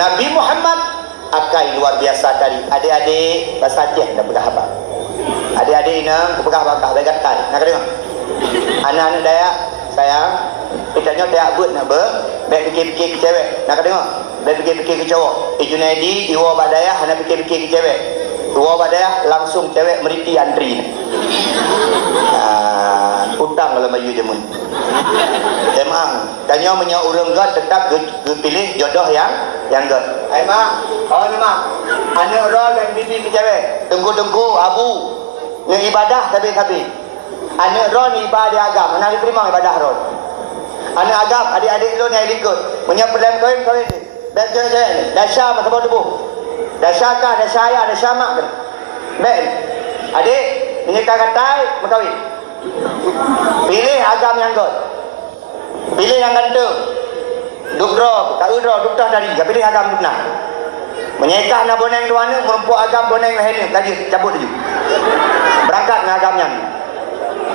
Nabi Muhammad akai luar biasa tadi. Adik-adik bahasa Aceh dah pegah apa? Adik-adik ini pegah bakah baik kata. Nak dengar? Anak-anak Dayak sayang, kita nyo Dayak but nak baik fikir-fikir ke cewek. Nak dengar? Baik fikir-fikir ke cowok. Junaidi iwa badaya hana fikir-fikir ke cewek. Iwa badaya langsung cewek meriti antri. Utang kalau baju jemun. Emang tanya punya orang God tetap pilih jodoh yang God. Mak, ni mak. Anak orang dan bibi ke cewek. Tunggu-tunggu abu. Yang ibadah tapi. Anak orang ni ibadah agama. Mana diterima ibadah orang. Anak agam adik-adik lu yang ikut. Punya pelan kawin ni. Dan cewek ni. Dasar masa bawah tubuh. Dasarkah, dasar ayah, dasar mak ke? Ben. Adik, menyekar katai, makawin. Pilih agam yang God. Pilih yang gantung. Dukro, tak udro, duktah dari. Pilih agam benar. Menyekah nak boneng dua ni, merempuk agam boneng leher ni. Tadi, cabut dulu. Berangkat dengan agam yang ni.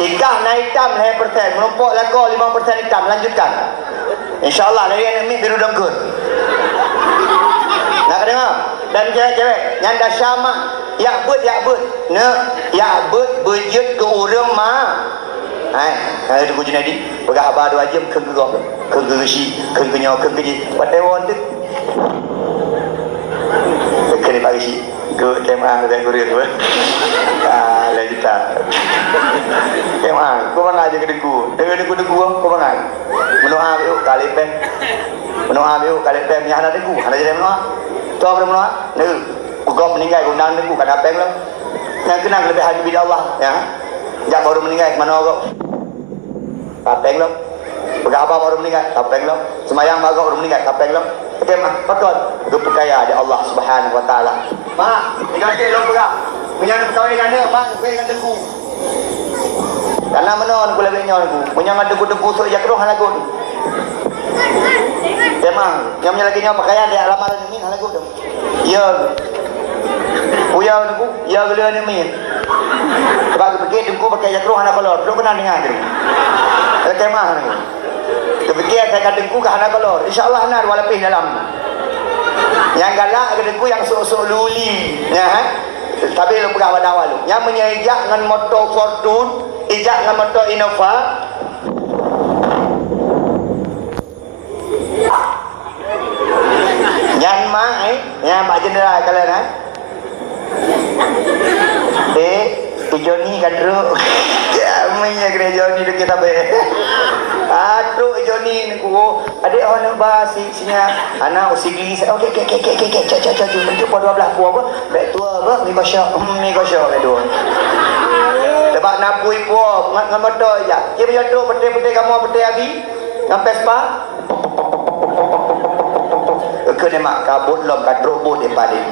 Ikah nak hitam leher persen. Merempuk lagu 5% hitam. Lanjutkan. InsyaAllah dari yang ni biru dengkur. Nak dengar? Dan cewek-cewek yang dah syamak yak bet yak bet berjet ke urang mah. Hai tu Junaidi pegah abah 2 jam kenggerok kenggerisi kenggenyo kenggeji patewon tu kene pagi si ke kemah dan kurir tu lah kita kemah kau mana aja ke deku dengan deku kau mana mendoa yuk kali pen mendoa yuk kali pen nya ada deku ada jadi mendoa tu apa mendoa ni kau meninggal undang deku kan apa lo yang kenal lebih haji bila Allah ya jak baru meninggal mana kau kapeng lo berapa baru meninggal kapeng lo semayang baru meninggal kapeng lo kemah betul itu percaya ada Allah Subhanahu wa taala mak dikasih lo berapa menyang kawin anak mak kawin deku karena menon kula benyon aku menyang deku-deku sok jakroh halagu kemah yang lagi nya pakaian dia lamaran ini halagu tu ya Uyau deku ya gila ni min sebab fikir deku pakai jakroh anak kolor lu kenal dengan tu kemah ni kefikir saya kata deku ke anak kolor insyaallah anar walapih dalam yang galak ke deku yang sok-sok luli ya tapi lu pegang pada awal lu yang menyejak dengan motor Fortune ijak dengan motor Innova yang mai yang Pak Jeneral kalian Johnny kadro namanya kira Johnny tu kita be aduh Johnny ni ku adik orang basi sinya anak usigli okey caca itu pada 12 buah apa baik tua apa ni kosong kedua sebab napui puak dengan motor je dia punya tu peti kamu peti abi dengan Vespa kena mak kabut lom kadro bot depan dia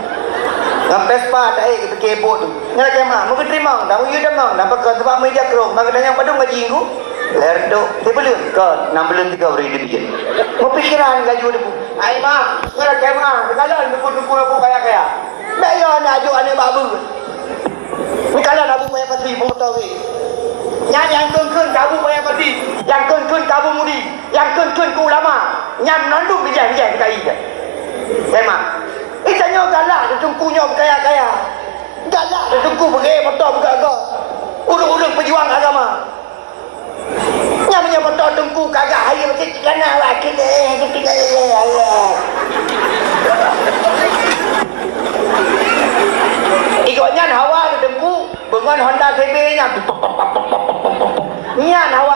dengan Vespa tak fikir bot tu ngala kemah mungkin terima dah you demang dah pakai sebab meja kerong bagi yang padung gaji ku lerdo dia belum kan 6 bulan 3 hari dia bikin mau pikiran gaji dia ai mak ngala kemah kalau dukun aku kaya bayo nak ajuk anak babu ni kalau abu punya pati motor we yang kun kabu punya pati yang kun kabu mudi yang kun ku ulama yang nandung bijak kai kemah tanya galak tungkunya berkaya-kaya galak tungku beri motor bergagak urung-urung pejuang agama namanya motor tungku kagak hari macam kerana wakil Allah ikutnya hawa tungku dengan Honda CB nya nyan hawa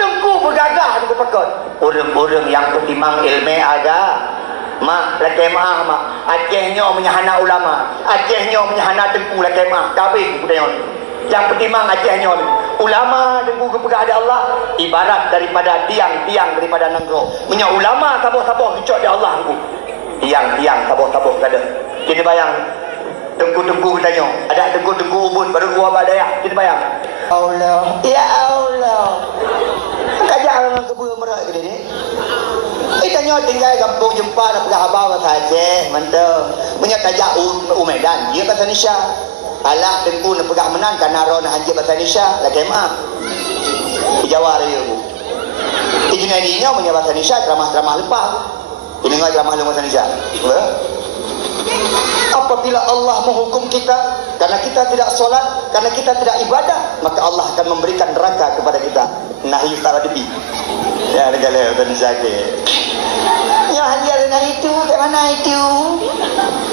tungku bergagah tungku pekot urung-urung yang pertimang ilmu agama mak lakemah mak Acehnya menyahana ulama Acehnya menyahana tengku lakemah kabeh budaya yang pertimang Acehnya ulama tengku kepada Allah ibarat daripada tiang-tiang daripada negro punya ulama tabuh-tabuh kecok di Allah tengku tiang-tiang tabuh-tabuh kada kita bayang tengku-tengku bertanya ada tengku-tengku ubud baru gua badaya kita bayang Allah ya Allah kajak orang kebun merak gede ni tanya tinggal kampung jumpa nak pegang abang kata Aceh mantap punya tajak Medan dia bahasa Indonesia alah tengku nak pegang menang kan naro nak haji bahasa Indonesia lah kemah di Jawa dia bu Junaidi nya punya bahasa Indonesia ceramah-ceramah lepas Ini ngajar makhluk Indonesia. Apabila Allah menghukum kita karena kita tidak solat, karena kita tidak ibadah, maka Allah akan memberikan neraka kepada kita. Nahi tarabi. Ya, negara Indonesia ke. Ya, hadir dengan itu, ke mana itu?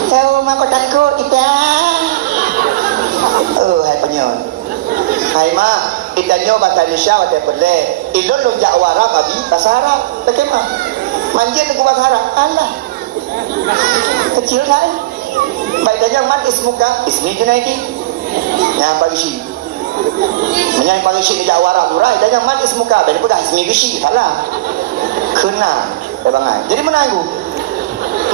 Tahu makotanku kita. Oh, hai penyon. Hai mak, itanyo bahasa Indonesia bahasa boleh. Ilon lo jak Arab abi bahasa Arab. Bagaimana? Manjat aku bahasa Arab. Allah. Kecil kan? Baik tanya man ismuka, ismi Junaidi. Yang pagi menyang pagi ni jak Arab urai tanya man ismuka, bagi pegang ismi gishi. Salah. Kena. Bangai. Jadi menanggu.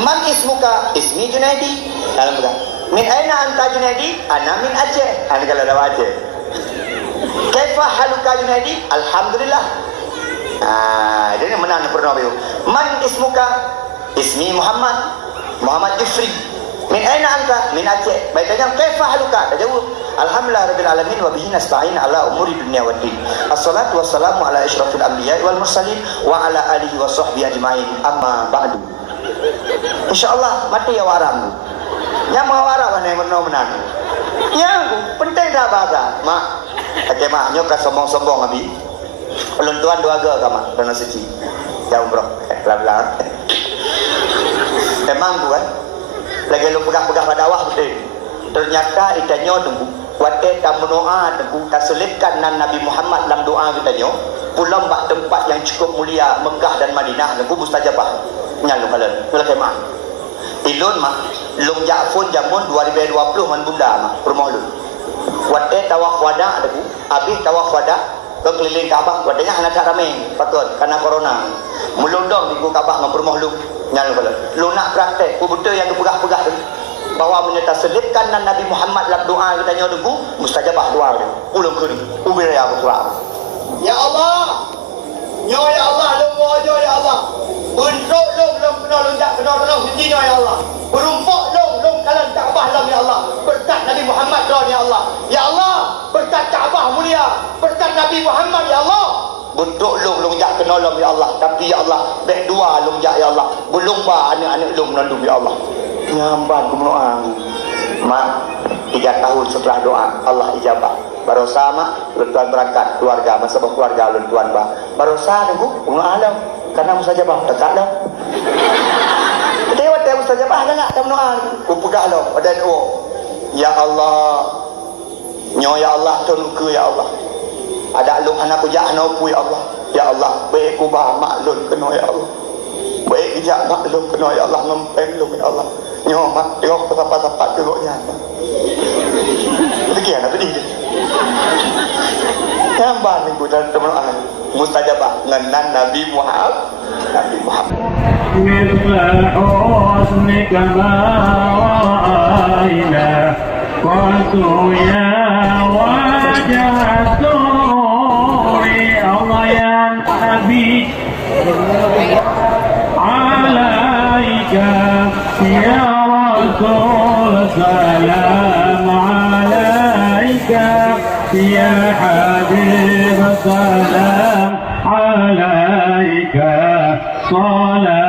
Man ismuka, ismi Junaidi. Dalam pegang. Min aina anta Junaidi? Ana min Aceh. Ana kalau dah Aceh. Kaifa haluka Junaidi? Alhamdulillah. Jadi menang pernah biu. Man ismuka? Ismi Muhammad. Muhammad Ifri. Min aina anta? Min Aceh. Baik tanya kaifa haluka? Dah jawab. Alhamdulillah rabbil alamin wa bihi nasta'in ala umuri dunya waddin. Assalatu wassalamu ala asyrafil anbiya'i wal mursalin wa ala alihi wa sahbihi ajma'in. Amma ba'du. Insyaallah mati ya waram. Yang mau waram mana yang menang. Yang penting dah bahasa. Mak. Okey mak, nyok sombong-sombong abi. Ulun tuan dua ga kama dana suci. Ya umroh. Pelan-pelan. Memang tu kan. Lagi lu pegang-pegang padawah betul. Ternyata itanyo tunggu. Wate tak berdoa, tak selipkan nan Nabi Muhammad dalam doa itanyo. Pulang bak tempat yang cukup mulia Mekah dan Madinah. Tunggu mustajabah. Nyalu kalian. Mula kemah. Ilun mak. Long Ja'fun jamun 2020 man bunda mak. Rumah lu. Wate tawaf wada tunggu. Habis tawaf wada. Keliling Kaabah. Wadanya hanya tak ramai. Patut. Karena corona. Melundong di Kaabah dengan rumah lu. Nyalu kalian. Lu nak praktek. Betul yang dipegah-pegah tu. Bahawa menyerta selipkan dan Nabi Muhammad dalam doa kita nyawa dengku mustajabah doa dia ulang kering ubir ya Allah ya Allah nyawa ya Allah lumba nyawa ya Allah untuk long kena lonjak kena suci nyawa ya Allah berumpuk long kalan Kaabah dalam ya Allah berkat Nabi Muhammad doa ya Allah ya Allah berkat Kaabah mulia berkat Nabi Muhammad ya Allah bentuk lonjak kena dalam ya Allah tapi ya Allah baik dua lonjak ya Allah berlomba anak-anak long nandung ya Allah nyamban kumloang mak 3 tahun setelah doa Allah ijabah barosa mak tuan berangkat keluarga masa keluarga tuan bah barosa nunggu kumloang alam karena mustajabah dekat dah dewa mustajabah dah nak kumloang kupegah lo ada doa ya Allah nyo ya Allah tunku ya Allah ada lu anak kujak nopu ya Allah ya Allah baik kubah maklum kena ya Allah baik ijak maklum kena ya Allah ngempeng lu ya Allah nyo mak tengok tempat-tempat duduknya begitu apa dia nyamban minggu dan teman-teman mustajabah dengan Nabi Muhammad مثل حسنك ما رأينا قلت يا وجه السرور الله يا نبي عليك يا رسول سلام عليك يا حبيب سلام عليك صلاة